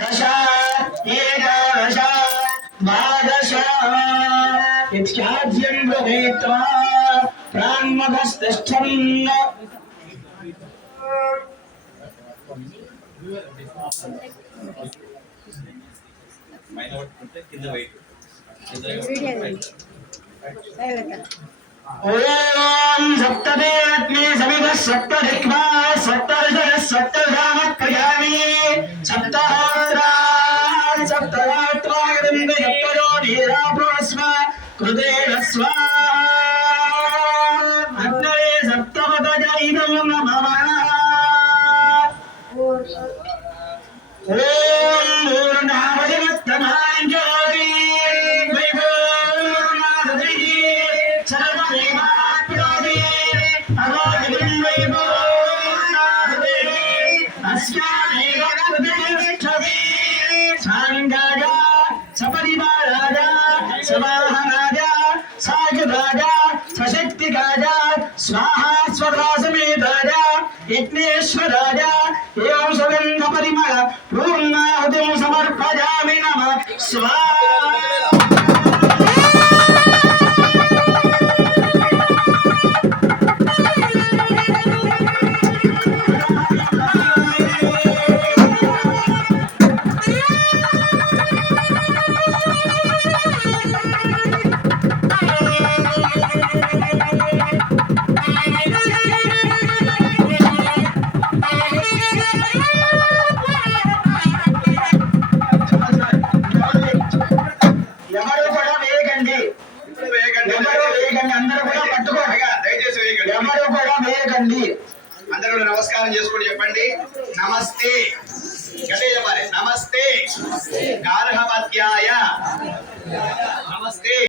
दश एकादश द्वादश इत्याद्यं गृहीत्वा प्राण्मघस्तिष्ठन् ओम सप्तदेवत्मे सवितः सप्तदिक्वा सप्तर्षयः सप्तधामक्रियाणि सप्तहोत्रा सप्तरात्रागन्ध सप्तयो धीराभस्म कृतेन स्वाहा अग्नये सप्तवदजैनं नमः ओम पूर्णावधिमत्तमाञ्जोति वैभवनादधिः सर्वदेवाप्नोति अवोधिं वैभवनादधिः अस्यामेव कृतिष्ठति साङ्गाय सपरिवाराय समाहनाय सायुधाय सशक्तिकाय स्वाहा स्वधा समेताय यज्ञेश्वराय एवं सुगंध परिमल पूर्णाहुतिं समर्पयामि नमः स्वाहा అందరూ నమస్కారం చేసుకొని చెప్పండి నమస్తే గట్టిగా చెప్పాలి నమస్తే